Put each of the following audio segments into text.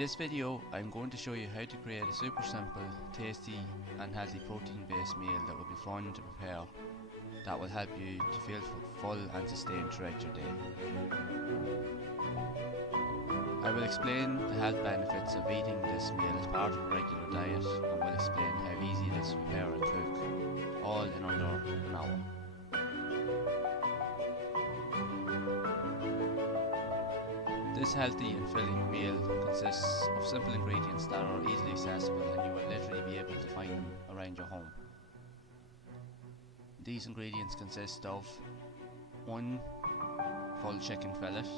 this video, I'm going to show you how to create a super simple, tasty and healthy protein based meal that will be fun to prepare, that will help you to feel full and sustained throughout your day. I will explain the health benefits of eating this meal as part of a regular diet, and will explain how easy it is to prepare and cook, all in under an hour. This healthy and filling meal consists of simple ingredients that are easily accessible, and you will literally be able to find them around your home. These ingredients consist of 1 full chicken fillet,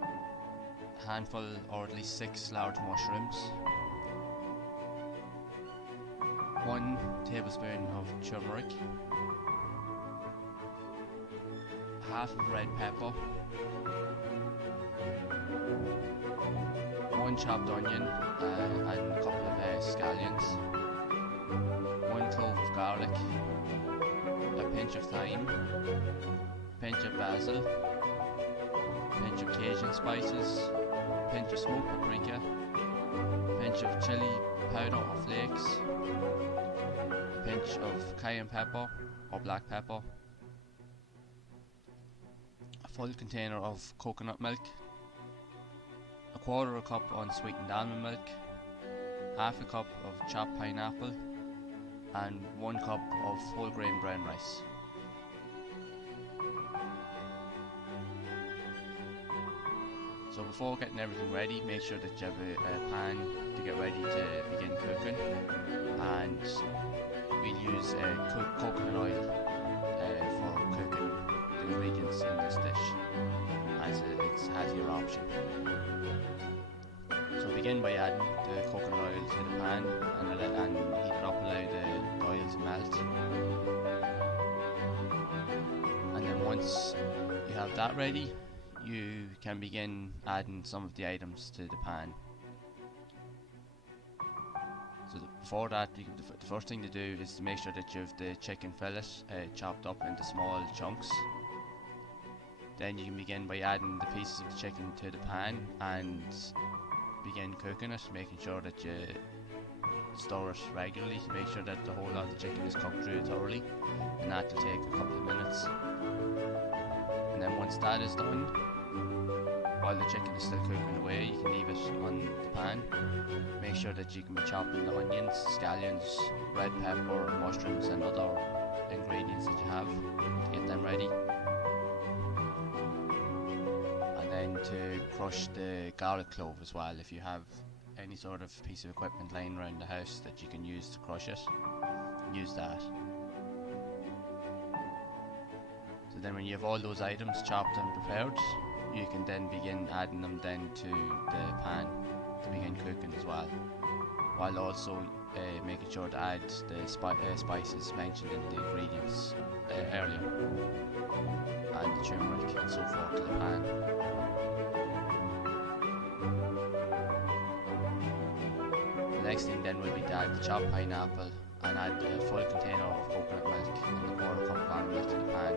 a handful or at least 6 large mushrooms, 1 tablespoon of turmeric, half of red pepper, 1 chopped onion and a couple of scallions, 1 clove of garlic, a pinch of thyme, a pinch of basil, a pinch of Cajun spices, a pinch of smoked paprika, a pinch of chili powder or flakes, a pinch of cayenne pepper or black pepper, a full container of coconut milk, a quarter a cup unsweetened almond milk, half a cup of chopped pineapple, and 1 cup of whole grain brown rice. So before getting everything ready, make sure that you have a pan to get ready to begin cooking, and we'll use coconut oil for cooking the ingredients in this dish, as it's a healthier option. So begin by adding the coconut oil to the pan and heat it up, allow the oil to melt. And then once you have that ready, you can begin adding some of the items to the pan. So before that, the first thing to do is to make sure that you have the chicken fillet chopped up into small chunks. Then you can begin by adding the pieces of the chicken to the pan and begin cooking it, making sure that you stir it regularly to make sure that the whole lot of the chicken is cooked through thoroughly, and that will take a couple of minutes. And then once that is done, while the chicken is still cooking away, you can leave it on the pan. Make sure that you can be chopping the onions, scallions, red pepper, mushrooms and other ingredients that you have to get them ready. To crush the garlic clove as well. If you have any sort of piece of equipment lying around the house that you can use to crush it, use that. So then when you have all those items chopped and prepared, you can then begin adding them then to the pan to begin cooking as well, while also making sure to add the spices mentioned in the ingredients earlier, and the turmeric and so forth to the pan. The next thing then will be to add the chopped pineapple and add a full container of coconut milk and a quarter cup of almond milk to the pan,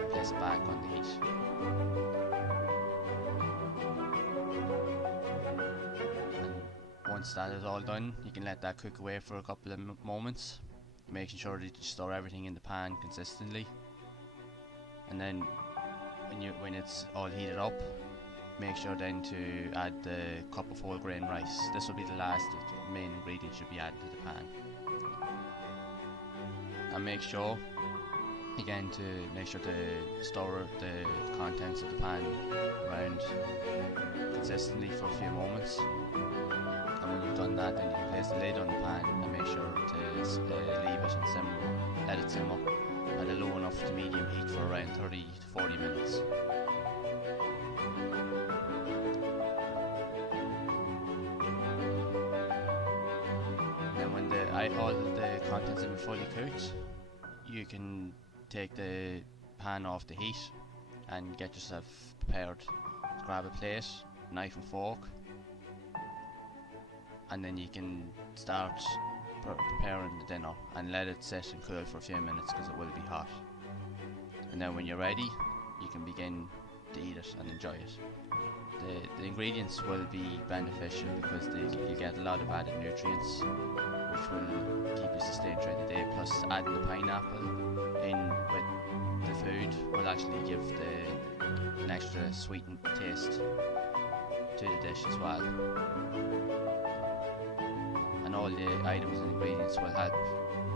and place it back on the heat. And once that is all done, you can let that cook away for a couple of moments, making sure that you stir everything in the pan consistently. And then when it's all heated up, make sure then to add the cup of whole grain rice. This will be the last of the main ingredients should be added to the pan. And make sure again to stir the contents of the pan around consistently for a few moments. And when you've done that, then you can place the lid on the pan and make sure to leave it and let it simmer at a low enough to medium heat for around 30 to 40 minutes. Then when all the contents have been fully cooked, you can take the pan off the heat and get yourself prepared. So grab a plate, knife and fork, and then you can start preparing the dinner and let it sit and cool for a few minutes because it will be hot. And then when you're ready, you can begin to eat it and enjoy it. The ingredients will be beneficial because you get a lot of added nutrients, which will keep you sustained throughout the day. Plus, adding the pineapple in with the food will actually give an extra sweetened taste to the dish as well. And all the items and ingredients will help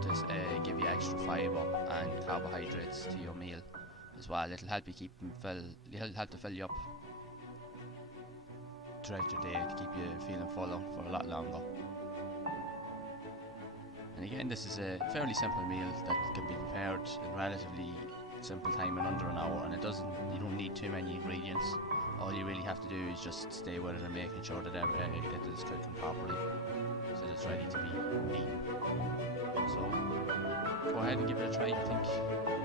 to give you extra fibre and carbohydrates to your meal as well. It'll help you it'll help to fill you up throughout your day to keep you feeling fuller for a lot longer. And again, this is a fairly simple meal that can be prepared in relatively simple time, in under an hour, and you don't need too many ingredients. All you really have to do is just stay with it and making sure that it is cooking properly so that it's ready to be eaten. So go ahead and give it a try. I think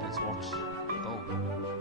it's worth the go.